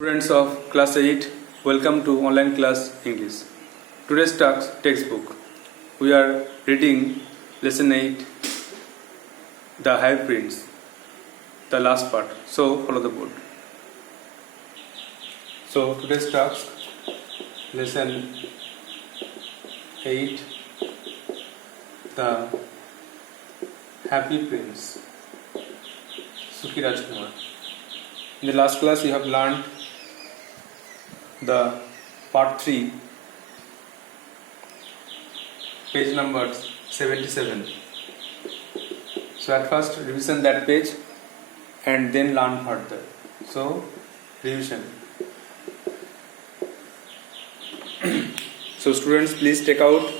Students of class 8, welcome to online class English. Today's textbook. We are reading lesson 8, the hive prints, the last part. So follow the board. So today's task, lesson 8, the happy prince, Sukhi Rajkumar. In the last class you have learned the part 3, page number 77. So at first revision that page and then learn further. So revision. So students, please take out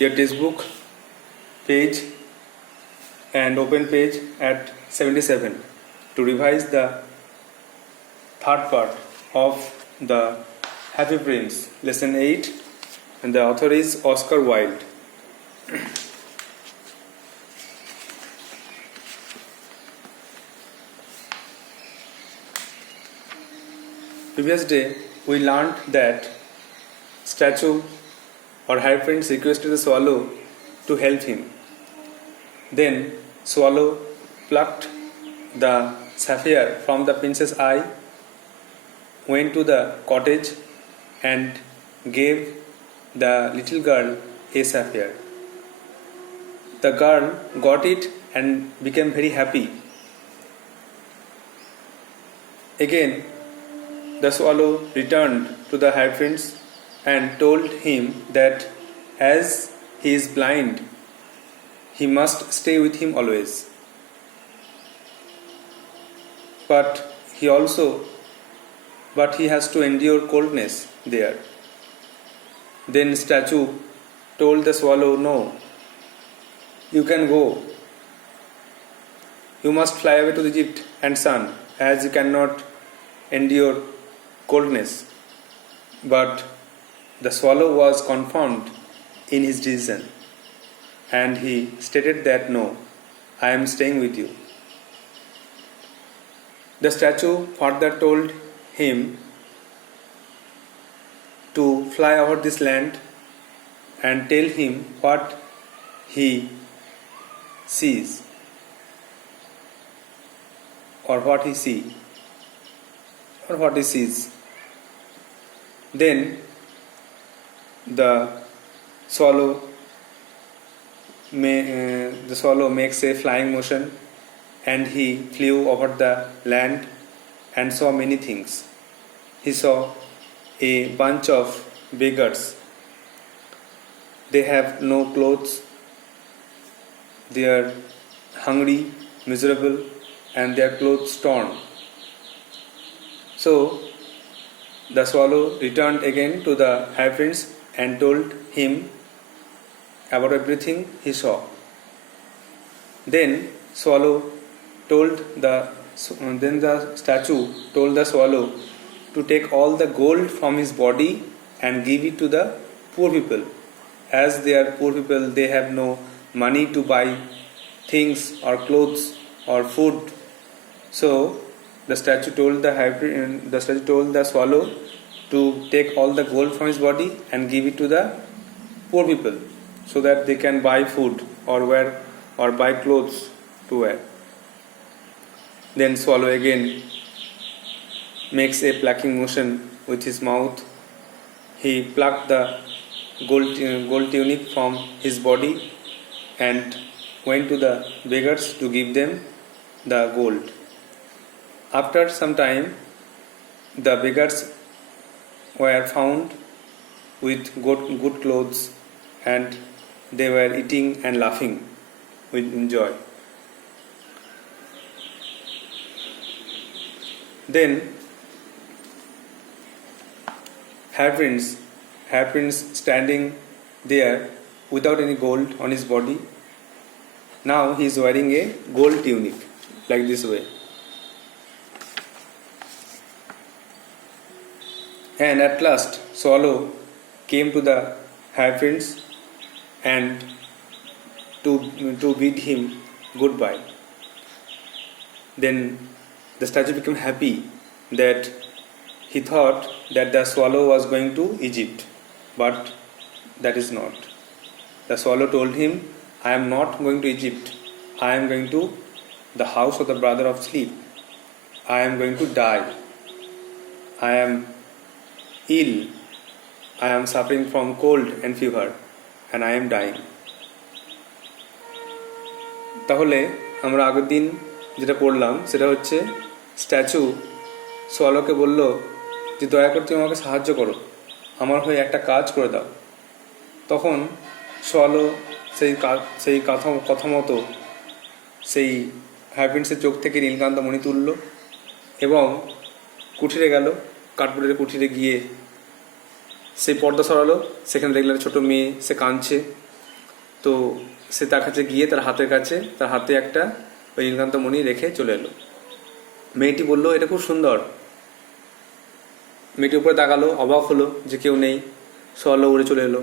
your textbook page and open page at 77 to revise the third part of the Happy Prince, lesson 8, and the author is Oscar Wilde. Previous day we learned that statue or Happy Prince requested the swallow to help him. Then swallow plucked the sapphire from the prince's eye, went to the cottage and gave the little girl a sapphire. The girl got it and became very happy. Again, the swallow returned to the high prince and told him that as he is blind, he must stay with him always. But he has to endure coldness there. Then statue told the swallow, "No, you can go. You must fly away to Egypt and sun, as you cannot endure coldness." But the swallow was confirmed in his decision, and he stated that, "No, I am staying with you." The statue further told him to fly over this land and tell him what he sees or what he sees. Then the swallow makes a flying motion, and he flew over the land and saw many things. He saw a bunch of beggars. They have no clothes. They are hungry, miserable, and their clothes torn. So the swallow returned again to the high prince and told him about everything he saw. Then the statue told the swallow to take all the gold from his body and give it to the poor people. As they are poor people, they have no money to buy things or clothes or food. So the statue told the swallow to take all the gold from his body and give it to the poor people, so that they can buy food or wear or buy clothes to wear. Then swallow again makes a plucking motion with his mouth. He plucked the gold tunic from his body and went to the beggars to give them the gold. After some time, the beggars were found with good clothes, and they were eating and laughing with joy. Then Hair Prince standing there without any gold on his body. Now he is wearing a gold tunic, like this way. And at last swallow came to the Hair Prince and to bid him goodbye. Then the statue became happy that He thought that the swallow was going to Egypt, but that is not. The swallow told him, I am not going to Egypt. I am going to the house of the brother of sleep. I am going to die. I am ill. I am suffering from cold and fever, and I am dying. তাহলে আমরা আগের দিন যেটা পড়লাম সেটা হচ্ছে statue সোয়ালোকে বলল যে দয়া করে তুমি আমাকে সাহায্য করো, আমার হয়ে একটা কাজ করে দাও। তখন সোয়ালো সেই কথা মতো সেই হ্যাপিন্সের চোখ থেকে নীলকান্ত মণি তুলল এবং কুঠিরে গেল। কাঠপুরের কুঠিরে গিয়ে সেই পর্দা সরালো, সেখানে দেখলেন ছোট মেয়ে, সে কাঁদছে। তো সে তার কাছে গিয়ে তার হাতে একটা ওই নীলকান্ত মণি রেখে চলে এলো। মেয়েটি বলল, এটা খুব সুন্দর। মেয়েটির উপরে তাকালো, অবাক হলো যে কেউ নেই। সোয়ালো উড়ে চলে এলো,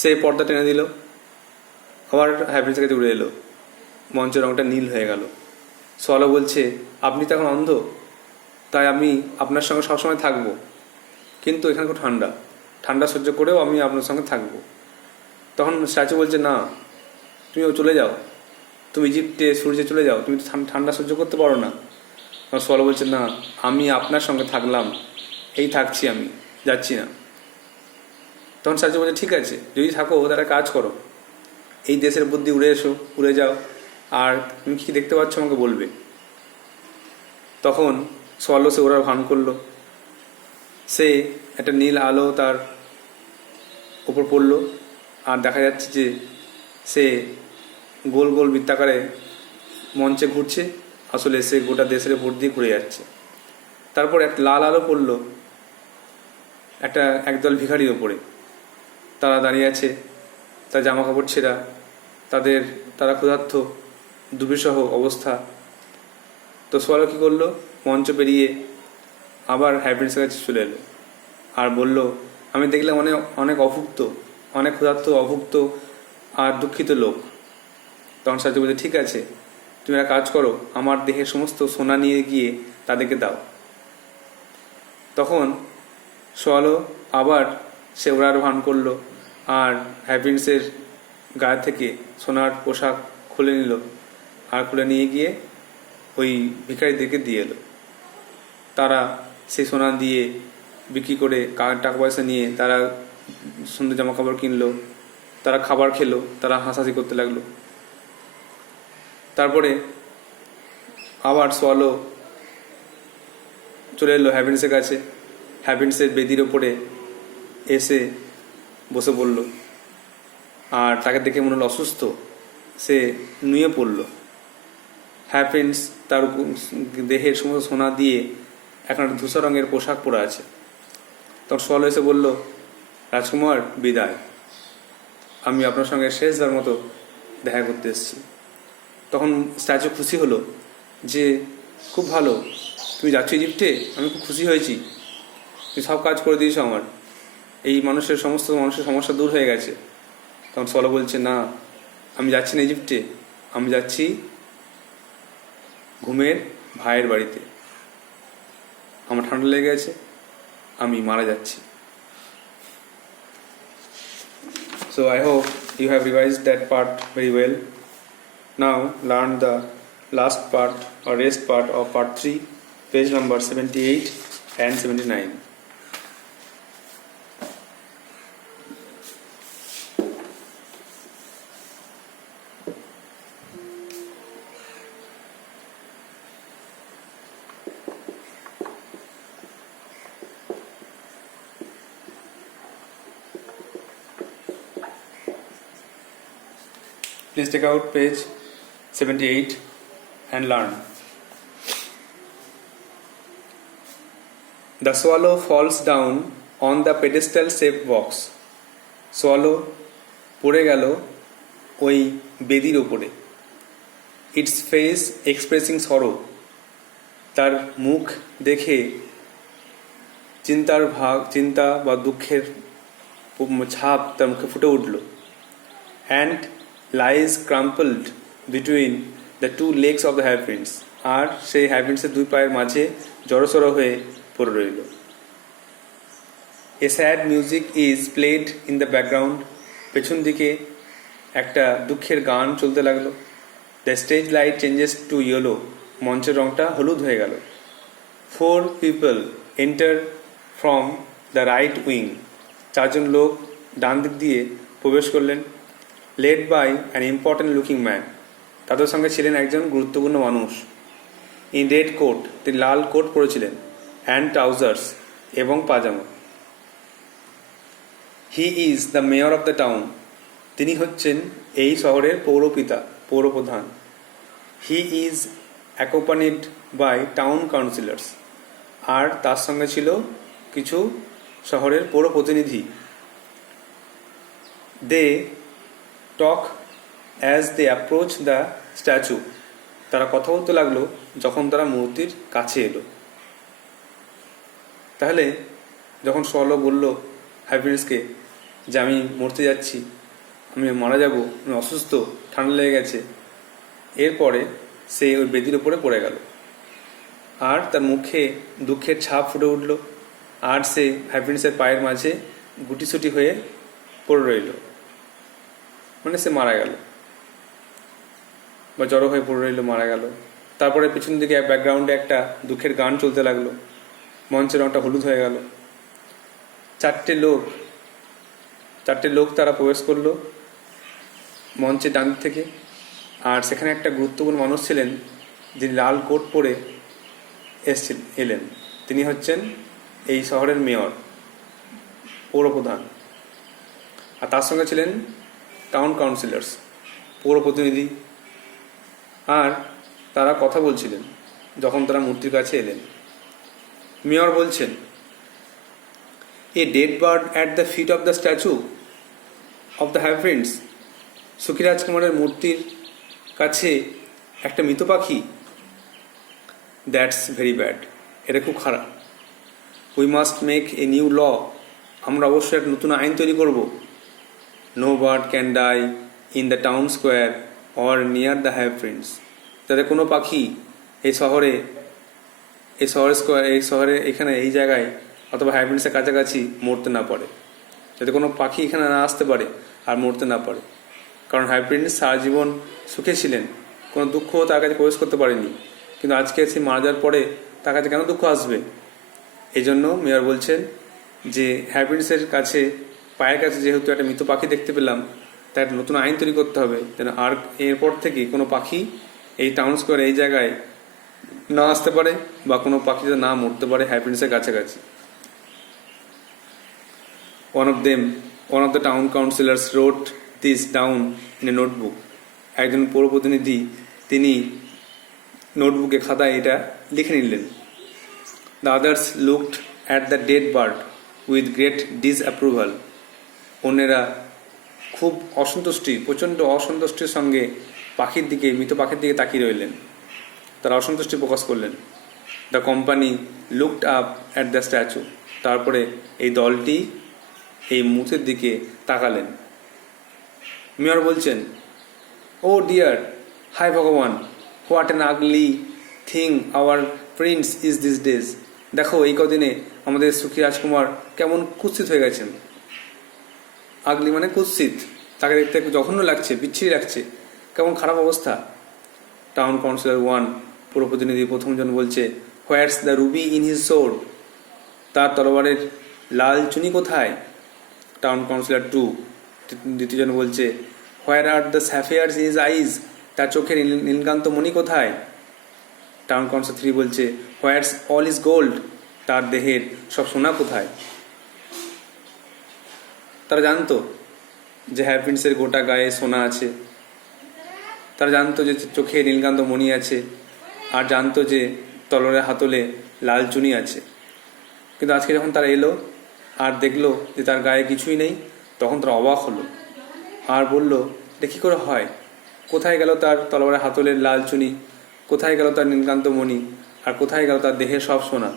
সে পর্দা টেনে দিল, আবার হ্যাপিন্সের কাছে উড়ে এলো। মঞ্চের রঙটা নীল হয়ে গেল। সোয়ালো বলছে, আপনি তো এখন অন্ধ, তাই আমি আপনার সঙ্গে সবসময় থাকবো, কিন্তু এখানে খুব ঠান্ডা সহ্য করেও আমি আপনার সঙ্গে থাকবো। তখন স্ট্যাচু বলছে, না তুমিও চলে যাও, তুমি ইজিপ্টে সূর্যে চলে যাও, তুমি তো ঠান্ডা সহ্য করতে পারো না। তখন সোয়ালো বলছে, না আমি আপনার সঙ্গে থাকলাম, এই থাকছি, আমি যাচ্ছি না। তখন স্ট্যাচু বলছে, ঠিক আছে, যদি থাকো তারা কাজ করো, এই দেশের বুদ্ধি উড়ে যাও, আর তুমি কী দেখতে পাচ্ছ আমাকে বলবে। তখন সোয়ালো সে ওরা ভান করলো, সে একটা নীল আলো তার উপর পড়লো, আর দেখা যাচ্ছে যে সে গোল গোল বৃত্তাকারে মঞ্চে ঘুরছে, আসলে সে গোটা দেশের উপর দিয়ে ঘুরে যাচ্ছে। তারপর একটা লাল আলো পড়লো একদল ভিখারির ওপরে। তারা দাঁড়িয়ে আছে, তার জামা কাপড় ছেঁড়া, তারা ক্ষুধার্ত, দুর্বিষহ অবস্থা। তো সোয়ালো কী করলো, মঞ্চ পেরিয়ে আবার হ্যাপিন্সের কাছে চলে এলো আর বলল, আমি দেখলাম অনেক ক্ষুধার্ত, অভুক্ত আর দুঃখিত লোক। তখন স্ট্যাচু বলছে, ঠিক আছে, তুমি একটা কাজ করো, আমার দেহের সমস্ত সোনা নিয়ে গিয়ে তাদেরকে দাও। তখন সোয়ালো আবার সে ওড়ার ভান করলো আর হ্যাপিন্সের গায়ে থেকে সোনার পোশাক খুলে নিল, আর খুলে নিয়ে গিয়ে ওই ভিখারিদেরকে দিয়ে এলো। তারা সেই সোনা দিয়ে বিক্রি করে টাকা পয়সা নিয়ে তারা সুন্দর জামা কাপড় কিনলো, তারা খাবার খেলো, তারা হাসাহাসি করতে লাগলো। তারপরে আবার সোয়ালো চলে এলো হ্যাপিন্সের কাছে। হ্যাপিন্সের বেদির ওপরে এসে বসে পড়ল, আর তাকে দেখে মনে হলো অসুস্থ, সে নুয়ে পড়ল। হ্যাপিন্স তার দেহের সমস্ত সোনা দিয়ে এখন একটা ধূসর রঙের পোশাক পরে আছে। তখন সোয়ালো এসে বলল, রাজকুমার বিদায়, আমি আপনার সঙ্গে শেষবার মতো দেখা করতে এসেছি। তখন স্ট্যাচু খুশি হলো যে খুব ভালো, তুমি যাচ্ছ ইজিপ্টে, আমি খুব খুশি হয়েছি, তুমি সব কাজ করে দিয়েছো আমার, এই সমস্ত মানুষের সমস্যা দূর হয়ে গেছে। তখন সোয়ালো বলছে, না আমি যাচ্ছি না ইজিপ্টে, আমি যাচ্ছি ঘুমের ভাইয়ের বাড়িতে, আমার ঠান্ডা লেগে গেছে, আমি মারা যাচ্ছি। So I hope you have revised that part very well. Now learn the last part or rest part of part 3, page number 78 and 79. Please take out page 78 and learn. The swallow falls down on the pedestal shaped box. Swallow পড়ে গেল ওই বেদির ওপরে। Its face expressing sorrow. তার মুখ দেখে চিন্তা বা দুঃখের ছাপ তার মুখে ফুটে উঠল। And lies crumpled between the two legs of the hairpins, আর সেই hairpins দুই পায়ের মাঝে জড়সড় হয়ে পড়ে রইল। A sad music is played in the background, পেছন দিকে একটা দুঃখের গান চলতে লাগলো। The stage light changes to yellow, মঞ্চের রংটা হলুদ হয়ে গেল। 4 people enter from the right wing, 4 জন লোক ডান দিক দিয়ে প্রবেশ করলেন। Led by an important looking man, তাদের সঙ্গে ছিলেন একজন গুরুত্বপূর্ণ মানুষ। ইন রেড কোট, তিনি লাল কোট পরেছিলেন, অ্যান্ড ট্রাউজার্স এবং পাজামা। He is the mayor of the town, তিনি হচ্ছেন এই শহরের পৌরপিতা, পৌরপ্রধান। He is accompanied by town councillors, আর তার সঙ্গে ছিল কিছু শহরের পৌর প্রতিনিধি। They talk as they approach the statue, তারা কথা বলতে লাগলো যখন তারা মূর্তির কাছে এলো। তাহলে যখন সোয়ালো বলল হ্যাপিনেসকে যে আমি মরতে যাচ্ছি, আমি মারা যাব, আমি অসুস্থ, ঠান্ডা লেগে গেছে, এরপরে সে ওই বেদির উপরে পড়ে গেল, আর তার মুখে দুঃখের ছাপ ফুটে উঠল, আর সে হ্যাপিনেসের পায়ের মাঝে গুটিসুটি হয়ে পড়ে রইল, মানে সে মারা গেল বা জড়ো হয়ে পড়ে রইল, মারা গেল। তারপরে পিছন দিকে ব্যাকগ্রাউন্ডে একটা দুঃখের গান চলতে লাগলো, মঞ্চের রংটা হলুদ হয়ে গেল। 4টে লোক তারা প্রবেশ করলো মঞ্চে ডান থেকে, আর সেখানে একটা গুরুত্বপূর্ণ মানুষ ছিলেন যিনি লাল কোট পরে এলেন। তিনি হচ্ছেন এই শহরের মেয়র, পৌরপ্রধান, আর তার সঙ্গে ছিলেন টাউন কাউন্সিলর্স, পৌর প্রতিনিধি, আর তারা কথা বলছিলেন যখন তারা মূর্তির কাছে এলেন। মেয়র বলছেন, a dead bird at the feet of the statue of the happiness, সুখী রাজকুমারের মূর্তির কাছে একটা মৃত পাখি, দ্যাটস ভেরি ব্যাড, এটা খুব খারাপ। We must make a new law, আমরা অবশ্যই একটা নতুন আইন তৈরি করব। No bird can die in the town square or near the happiness, যাতে কোনো পাখি এই শহরে এখানে এই জায়গায় অথবা হ্যাপিনেসের কাছাকাছি মরতে না পারে, যাতে কোনো পাখি এখানে না আসতে পারে আর মরতে না পারে। কারণ হ্যাপিনেস সারা জীবন সুখে ছিলেন, কোনো দুঃখ তার কাছে প্রবেশ করতে পারেনি, কিন্তু আজকে সে মারা যাওয়ার পরে তার কাছে কেন দুঃখ আসবে? এই জন্য মেয়র বলছেন যে হ্যাপিনেসের কাছে, পায়ের কাছে যেহেতু একটা মৃত পাখি দেখতে পেলাম, তাই একটা নতুন আইন তৈরি করতে হবে যেন আর এরপর থেকে কোনো পাখি এই টাউন স্কোয়ার এই জায়গায় না আসতে পারে বা কোনো পাখি না মরতে পারে হ্যাপিনেসের কাছাকাছি। One of the town councillors wrote this down in a notebook. একজন পৌর প্রতিনিধি তিনি নোটবুকে খাতায় এটা লিখে নিলেন। The others looked at the dead bird with great disapproval. অন্যেরা খুব প্রচণ্ড অসন্তুষ্টির সঙ্গে মৃত পাখির দিকে তাকিয়ে রইলেন, তারা অসন্তুষ্টি প্রকাশ করলেন। The company looked up at the statue, তারপরে এই দলটি এই মূর্তির দিকে তাকালেন। মেয়র বলছেন, ও ডিয়ার, হাই ভগবান, what an ugly thing our prince is this days. দেখো এই কদিনে আমাদের সুখী রাজকুমার কেমন কুৎসিত হয়ে গেছেন। আগলি মানে কুৎসিত, তাকে দেখতে একটু জঘন্য লাগছে, বিচ্ছিরি লাগছে, কেমন খারাপ অবস্থা। টাউন কাউন্সিলর 1, পৌর প্রতিনিধি প্রথমজন বলছে, what's the Ruby in his sword, তার তরবারের লাল চুনি কোথায়? টাউন কাউন্সিলর 2, দ্বিতীয়জন বলছে, where are the sapphires in his eyes, তার চোখের নীলকান্ত মণি কোথায়? টাউন কাউন্সিলর 3 বলছে, হোয়াটস অল ইজ গোল্ড, তার দেহের সব সোনা কোথায়? তারা জানতো যে হ্যাপিনেসের গোটা গায়ে সোনা আছে, তারা জানতো যে চোখে নীলকান্ত মণি আছে, আর জানতো যে তলোয়ারের হাতলে লাল চুনি আছে। কিন্তু আজকে যখন তারা এলো আর দেখলো যে তার গায়ে কিছুই নেই, তখন তারা অবাক হলো আর বলল, এটা কী করে হয়? কোথায় গেল তার তলোয়ারের হাতলের লাল চুনি? কোথায় গেল তার নীলকান্ত মণি? আর কোথায় গেল তার দেহের সব সোনা?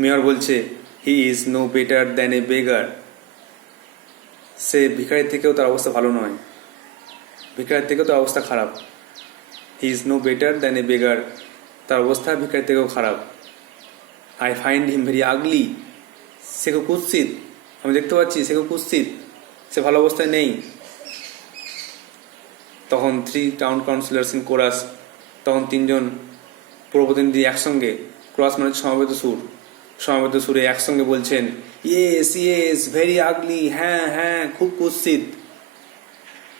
মেয়র বলছে, he is no better than a beggar, সে ভিখারির থেকেও তার অবস্থা ভালো নয়, ভিখারির থেকেও তার অবস্থা খারাপ। He is no better than a beggar, তার অবস্থা ভিখারির থেকেও খারাপ। I find him very ugly, সে খুব কুৎসিত, আমি দেখতে পাচ্ছি সে খুব কুৎসিত, সে ভালো অবস্থায় নেই। তখন 3 টাউন কাউন্সিলর্স ইন কোরাস, তখন 3জন পৌরপ্রতিনিধি একসঙ্গে, কোরাস মানে সমবেত সুর, সমবেত সুরে একসঙ্গে বলছেন, ইয়েস ইয়েস ভেরি আগলি, হ্যাঁ হ্যাঁ খুব কুৎসিত।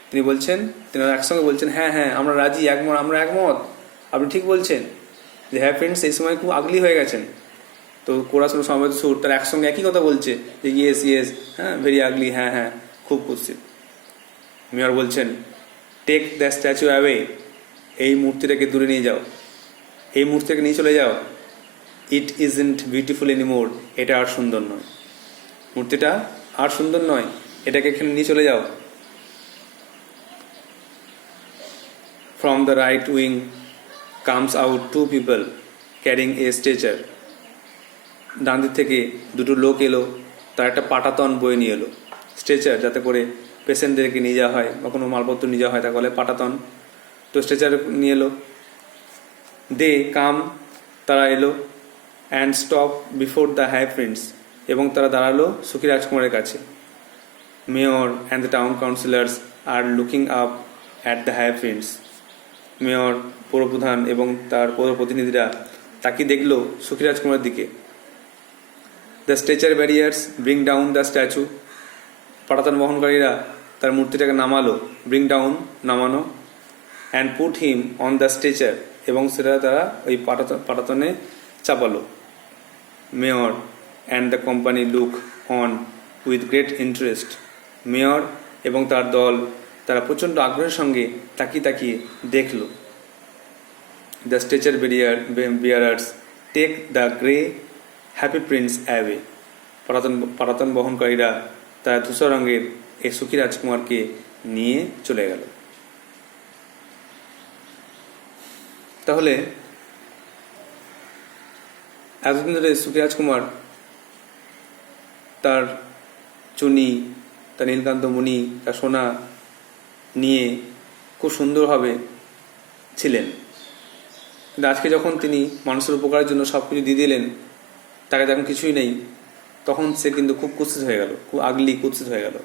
তিনি বলছেন, তিনারা একসঙ্গে বলছেন, হ্যাঁ হ্যাঁ আমরা রাজি, একমত, আমরা একমত, আপনি ঠিক বলছেন যে হ্যাঁ ফ্রেন্ডস এই সময় খুব আগলি হয়ে গেছেন। তো কোরাস সমবেত সুর তারা একসঙ্গে একই কথা বলছে যে ইয়েস ইয়েস, হ্যাঁ ভেরি আগলি, হ্যাঁ হ্যাঁ খুব কুৎসিত। মেয়র বলছেন, টেক দ্য স্ট্যাচু অ্যাওয়ে, এই মূর্তিটাকে দূরে নিয়ে যাও, এই মূর্তিটাকে নিয়ে চলে যাও। ইট ইজন্ট বিউটিফুল এনিমোর, এটা আর সুন্দর নয়, মূর্তিটা আর সুন্দর নয়, এটাকে এখানে নিয়ে চলে যাও। From the right wing comes out 2 people carrying a stretcher, ডান দিক থেকে 2টো লোক এলো, তার একটা পাটাতন বয়ে নিয়ে এলো, স্ট্রেচার যাতে করে পেশেন্টদেরকে নিয়ে যাওয়া হয় বা কোনো মালপত্র নিয়ে যাওয়া হয়, তাকে বলে পাটাতন। তো স্ট্রেচার নিয়ে এলো, দে কাম, তারা এলো, and stop before the high prince, এবং তারা দাঁড়ালো সুখী রাজকুমারের কাছে। Mayor and the town councillors are looking up at the high prince, mayor, পৌরপ্রধান এবং তার পৌর প্রতিনিধিরা তাকে দেখলো সুখী রাজকুমারের দিকে। The stretcher barriers bring down the statue, পাটাতন বহনকারীরা তার মূর্তিটাকে নামালো, ব্রিং ডাউন নামানো, and put him on the stretcher, এবং সেটা তারা ওই পাটাতনে চাপালো। Mayor and the company look on with great interest, mayor এবং তার দল তারা প্রচণ্ড আগ্রহের সঙ্গে তাকিয়ে তাকিয়ে দেখল। The stretcher bearers take the grey happy prince away, পাটাতন বহনকারীরা তারা ধূসর রঙের এই সুখী রাজকুমারকে নিয়ে চলে গেল। তাহলে এতদিন ধরে সুখী রাজকুমার তার চুনি, তার নীলকান্ত মণি, তার সোনা নিয়ে খুব সুন্দরভাবে ছিলেন, কিন্তু আজকে যখন তিনি মানুষের উপকারের জন্য সব কিছু দিয়ে দিলেন, তাকে যখন কিছুই নেই, তখন সে কিন্তু খুব কুৎসিত হয়ে গেল, খুব আগলি কুৎসিত হয়ে গেল।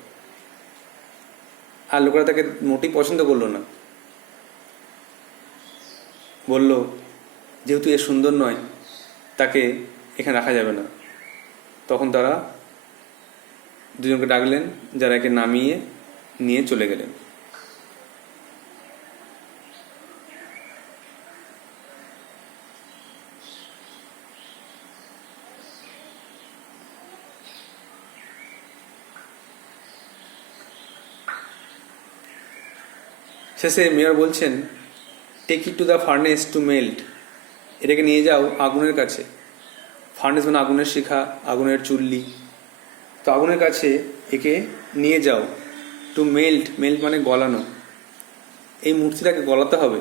আর লোকেরা তাকে মোটেই পছন্দ করলো না, বলল যেহেতু এ সুন্দর নয় তাকে এখানে রাখা যাবে না। তখন তারা দুজনকে ডাকলেন, যারা একে নামিয়ে নিয়ে চলে গেলেন। শেষে মেয়র বলছেন, take it to the furnace to melt, এটাকে নিয়ে যাও আগুনের কাছে। ফার্নেস মানে আগুনের শিখা, আগুনের চুল্লি, তো আগুনের কাছে একে নিয়ে যাও। টু মেল্ট, মেল্ট মানে গলানো, এই মূর্তিটাকে গলাতে হবে,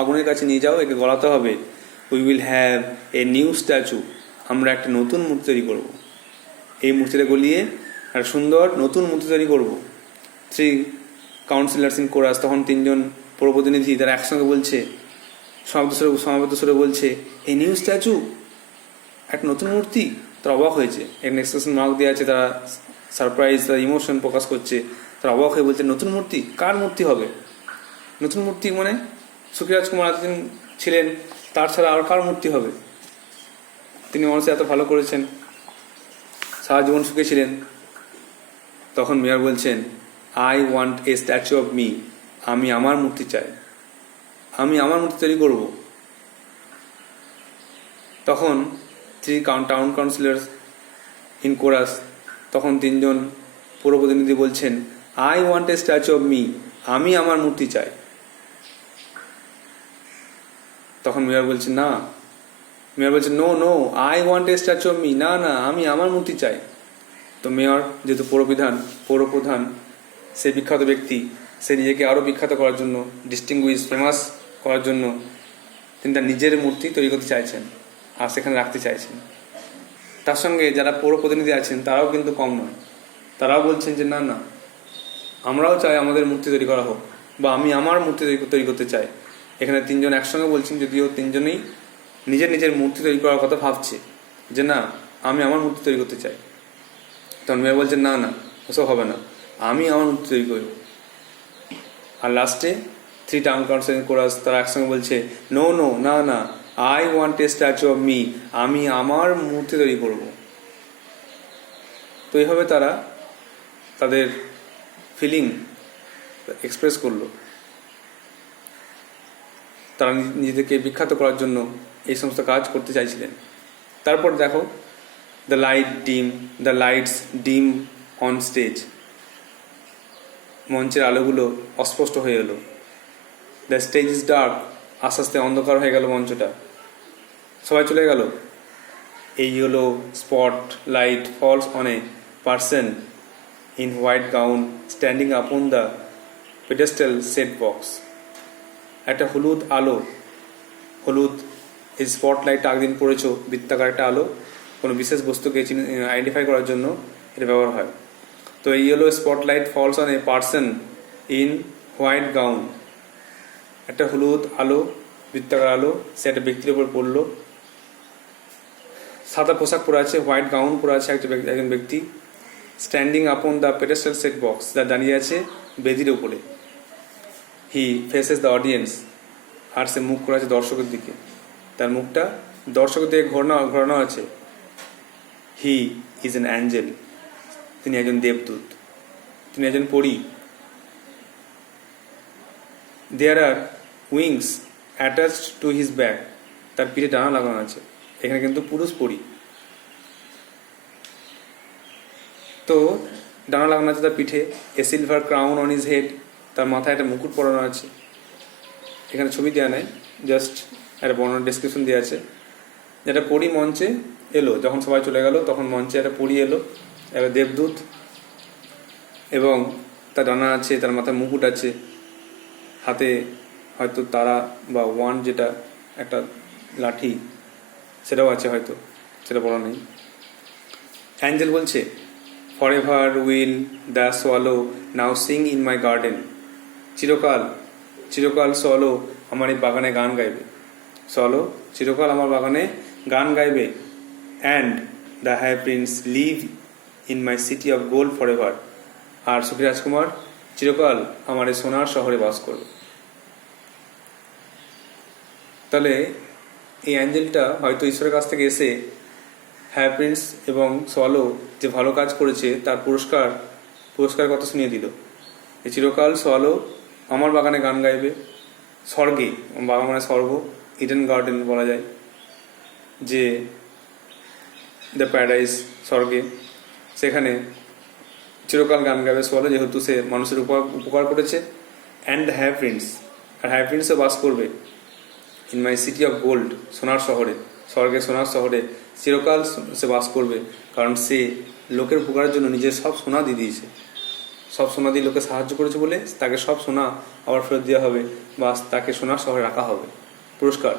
আগুনের কাছে নিয়ে যাও, একে গলাতে হবে। We will have a new statue, আমরা একটা নতুন মূর্তি তৈরি করব, এই মূর্তিটা গলিয়ে একটা সুন্দর নতুন মূর্তি তৈরি করব। 3 কাউন্সিলার্স ইন কোরাস, তখন 3জন পৌরপ্রতিনিধি তারা একসঙ্গে বলছে, সমাবেত সুরে বলছে, এই নিউ স্ট্যাচু, একটা নতুন মূর্তি। তারা অবাক হয়েছে, একটা এক্সপ্রেশন মার্ক দেওয়া আছে, তারা সারপ্রাইজ, তারা ইমোশন প্রকাশ করছে, তারা অবাক হয়ে বলছে, নতুন মূর্তি, কার মূর্তি হবে? নতুন মূর্তি মানে সুখী রাজকুমার এতদিন ছিলেন, তার ছাড়া আর কার মূর্তি হবে? তিনি মানুষে এত ভালো করেছেন, সারা জীবন সুখে ছিলেন। তখন মেয়র বলছেন, I want a statue of me, আমি আমার মূর্তি চাই, আমি আমার মূর্তি তৈরি করব। তখন 3 টাউন কাউন্সিলর্স ইন কোরাস, তখন 3জন পৌর প্রতিনিধি বলছেন, I want a statue of me, আমি আমার মূর্তি চাই। তখন মেয়র বলছেন, না, মেয়র বলছেন, no no, I want a statue of me, না না, আমি আমার মূর্তি চাই। তো মেয়র যেহেতু পৌরপ্রধান, সে বিখ্যাত ব্যক্তি, সে নিজেকে আরও বিখ্যাত করার জন্য, ডিস্টিংগুইশ, ফেমাস করার জন্য তিনি তার নিজের মূর্তি তৈরি করতে চাইছেন আর সেখানে রাখতে চাইছেন। তার সঙ্গে যারা পৌর প্রতিনিধি আছেন তারাও কিন্তু কম নয়, তারাও বলছেন যে না না, আমরাও চাই আমাদের মূর্তি তৈরি করা হোক, বা আমি আমার মূর্তি তৈরি করতে চাই। এখানে 3জন একসঙ্গে বলছেন, যদিও 3জনেই নিজের নিজের মূর্তি তৈরি করার কথা ভাবছে, যে না, আমি আমার মূর্তি তৈরি করতে চাই। তখন মেয়র বলছে না না, ওসব হবে না, আমি আমার মূর্তি তৈরি করব। আর লাস্টে 3 টাউন কাউন্সিল কোরাস তারা একসঙ্গে বলছে নো নো, না না, I want a statue of me, আমি আমার মূর্তি তৈরি করব। তো এইভাবে তারা তাদের ফিলিং এক্সপ্রেস করলো। তারা নিজেদেরকে বিখ্যাত করার জন্য এই সমস্ত কাজ করতে চাইছিলেন। তারপর দেখো, দ্য লাইটস ডিম অন স্টেজ, মঞ্চের আলোগুলো অস্পষ্ট হয়ে এলো। দ্য স্টেজ ইজ ডার্ক, আস্তে আস্তে অন্ধকার হয়ে গেল মঞ্চটা, সবাই চলে গেল। A yellow spot light falls on a person in white gown standing upon the pedestal set box. একটা হলুদ আলো, হলুদ এই স্পটলাইটটা আগদিন পড়েছ, বৃত্তাকার একটা আলো, কোনো বিশেষ বস্তুকে আইডেন্টিফাই করার জন্য এটা ব্যবহার হয়। তো এই yellow spotlight falls on a person in white gown, একটা হলুদ আলো, বৃত্তাকার আলো, সে একটা ব্যক্তির উপর পড়লো। সাদা পোশাক পরে আছে, হোয়াইট গাউন পরে আছে একজন ব্যক্তি। Standing upon the pedestal set box, যা দাঁড়িয়ে আছে বেদির উপরে। হি ফেসেস দ্য অডিয়েন্স, আর সে মুখ করে আছে দর্শকের দিকে, তার মুখটা দর্শকের দিকে ঘোরানো আছে। হি ইজ অ্যান অ্যাঞ্জেল, তিনি একজন দেবদূত, তিনি একজন পরী। There are wings attached to his back, তার পিঠে ডানা লাগানো আছে। এখানে কিন্তু পুরুষ পরী, তো ডানা লাগানো আছে তার পিঠে। A silver crown on his head, তার মাথায় একটা মুকুট পরানো আছে। এখানে ছবি দেওয়া নেই, জাস্ট একটা বর্ণনা ডেসক্রিপশন দেওয়া আছে। যেটা পরী মঞ্চে এলো, যখন সবাই চলে গেল তখন মঞ্চে একটা পরী এলো, একটা দেবদূত, এবং তার ডানা আছে, তার মাথায় মুকুট আছে, হাতে হয়তো তারা বা ওয়ান যেটা একটা লাঠি সেটাও আছে, হয়তো সেটা বলা নেই। অ্যাঞ্জেল বলছে for ever will the swallow now Singh in my garden, চিরকাল চিরকাল সোয়ালো আমার এই বাগানে গান গাইবে। সোয়ালো চিরকাল আমার বাগানে গান গাইবে। And the high prince live in my city of gold for ever, আর সুখী রাজকুমার চিরকাল আমার এই সোনার শহরে বাস করবে। তাহলে এই অ্যাঞ্জেলটা হয়তো ঈশ্বরের কাছ থেকে এসে হ্যাঁ প্রিন্স এবং সোয়ালো যে ভালো কাজ করেছে তার পুরস্কার কথা শুনিয়ে দিল। এই চিরকাল সোয়ালো আমার বাগানে গান গাইবে, স্বর্গে, বাগান মানে স্বর্গ, ইডেন গার্ডেন বলা যায়, যে দ্য প্যারাডাইস স্বর্গে, সেখানে চিরকাল গান গাইবে সোয়ালো, যেহেতু সে মানুষের উপকার করেছে। অ্যান্ড হ্যাভ প্রিন্স, আর হ্যাভ প্রিন্সও বাস করবে in my city of gold, সোনার শহরে, স্বর্গে সোনার শহরে চিরকাল সে বাস করবে, কারণ সে লোকের উপকারের জন্য নিজের সব সোনা দিয়ে দিয়েছে। সব সোনা দিয়ে লোকে সাহায্য করেছে বলে তাকে সব সোনা আবার ফেরত দেওয়া হবে, বা তাকে সোনার শহরে রাখা হবে, পুরস্কার।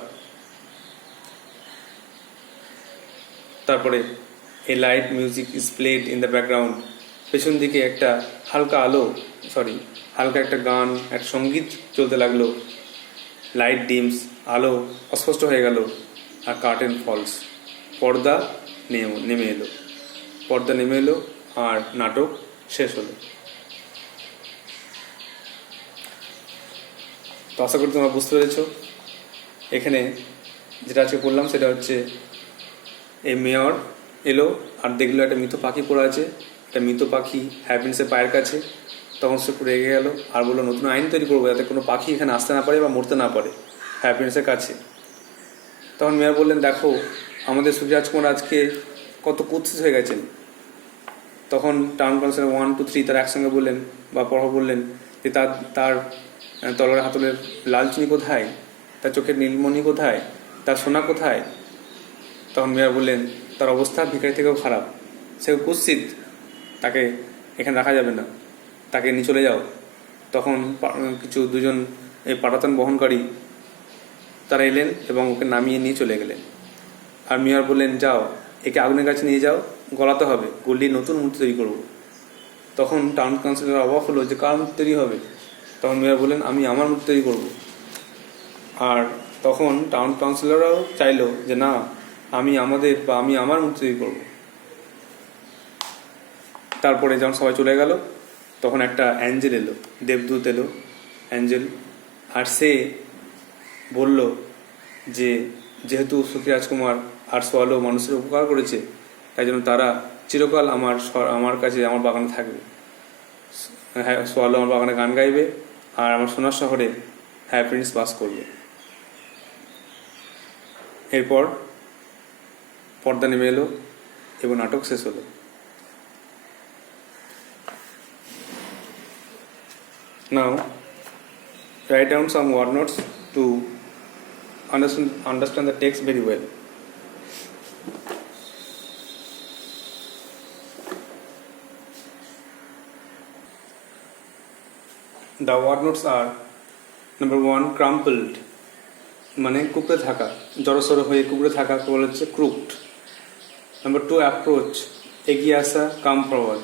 তারপরে a light music is played in the background, পেছন দিকে একটা হালকা একটা গান, একটা সঙ্গীত চলতে লাগলো। লাইট ডিমস, আলো অস্পষ্ট হয়ে গেল। আর কার্টেন ফলস, পর্দা নেমে এলো, আর নাটক শেষ হলো। তো আশা করি তোমরা বুঝতে পেরেছ। এখানে যেটা আজকে বললাম সেটা হচ্ছে এই মেয়র এলো আর দেখলো একটা মৃত পাখি পড়ে আছে, একটা মৃত পাখি হ্যাপিন্সের পায়ের কাছে। তখন সে রেগে গেল আর বললো নতুন আইন তৈরি করবো যাতে কোনো পাখি এখানে আসতে না পারে বা মরতে না পারে হ্যাপিন্সের কাছে। তখন মেয়র বললেন দেখো আমাদের সুখী রাজকুমার আজকে কত কুৎসিত হয়ে গেছেন। তখন টাউন কাউন্সিলর 1, 2, 3 তারা একসঙ্গে বললেন বা পড়া বললেন যে তার তলোয়ার হাতলের লালচুনি কোথায়, তার চোখের নীলমণি কোথায়, তার সোনা কোথায়। তখন মেয়র বললেন তার অবস্থা ভিখারি থেকেও খারাপ, সে কুৎসিত, তাকে এখানে রাখা যাবে না, তাকে নিয়ে চলে যাও। তখন দুজন এই পাটাতন বহনকারী তারা এলেন এবং ওকে নামিয়ে নিয়ে চলে গেলেন। আর মেয়র বললেন যাও একে আগুনের কাছে নিয়ে যাও, গলাতে হবে, গলিয়ে নতুন মূর্তি তৈরি করবো। তখন টাউন কাউন্সিলর অবাক হলো যে কার মূর্তি তৈরি হবে। তখন মেয়র বললেন আমি আমার মূর্তি তৈরি করবো। আর তখন টাউন কাউন্সিলররাও চাইলো যে না আমি আমার মূর্তি তৈরি করবো। তারপরে যখন সবাই চলে গেল তখন একটা অ্যাঞ্জেল এলো, দেবদূত এলো, অ্যাঞ্জেল, আর সে বলল যে যেহেতু সুখী রাজকুমার আর সোয়ালো মানুষের উপকার করেছে, তাই জন্য তারা চিরকাল আমার কাছে আমার বাগানে থাকবে। হ্যাঁ, সোয়ালো আমার বাগানে গান গাইবে আর আমার সোনার শহরে হ্যাঁ প্রিন্স বাস করবে। এরপর পর্দা নেমে এলো এবং নাটক শেষ হলো। Now, write down some word notes to understand the text very well. The word notes are: number 1, crumpled, মানে কুকড়ে থাকা, জড়সড় হয়ে কুকড়ে থাকা বলা হচ্ছে ক্রুকড। নাম্বার 2, অ্যাপ্রোচ, এগিয়ে আসা, কাম ফরওয়ার্ড।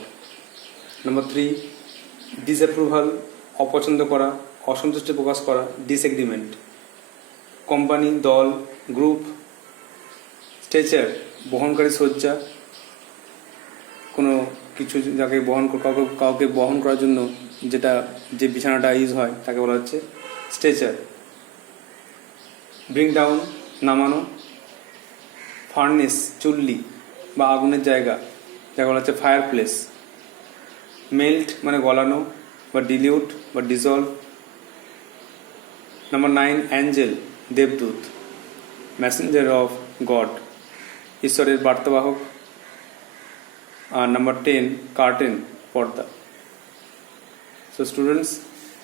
নাম্বার 3, ডিসঅ্যাপ্রুভাল, অপছন্দ করা, অসন্তুষ্টি প্রকাশ করা, ডিসএগ্রিমেন্ট। কোম্পানি, দল, গ্রুপ। স্ট্রেচার, বহনকারী শয্যা, কোনো কিছু যাকে কাউকে বহন করার জন্য যে বিছানাটা ইউজ হয় তাকে বলা হচ্ছে স্ট্রেচার। ব্রিং ডাউন, নামানো। ফার্নেস, চুল্লি বা আগুনের জায়গা, যাকে বলা হচ্ছে ফায়ার প্লেস। মেল্ট মানে গলানো বা ডিলিউট বা ডিজলভ। নাম্বার 9, অ্যাঞ্জেল, দেবদূত, মেসেঞ্জার অফ গড, ঈশ্বরের বার্তাবাহক। আর নাম্বার 10, কার্টেন, পর্দা। So students,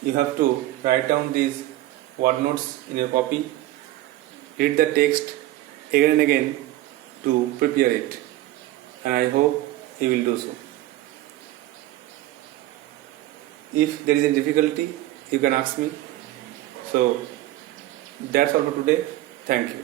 you have to write down these word notes in your copy, read the text again and again to prepare it, and I hope you will do so. If there is a difficulty, you can ask me. So that's all for today. Thank you.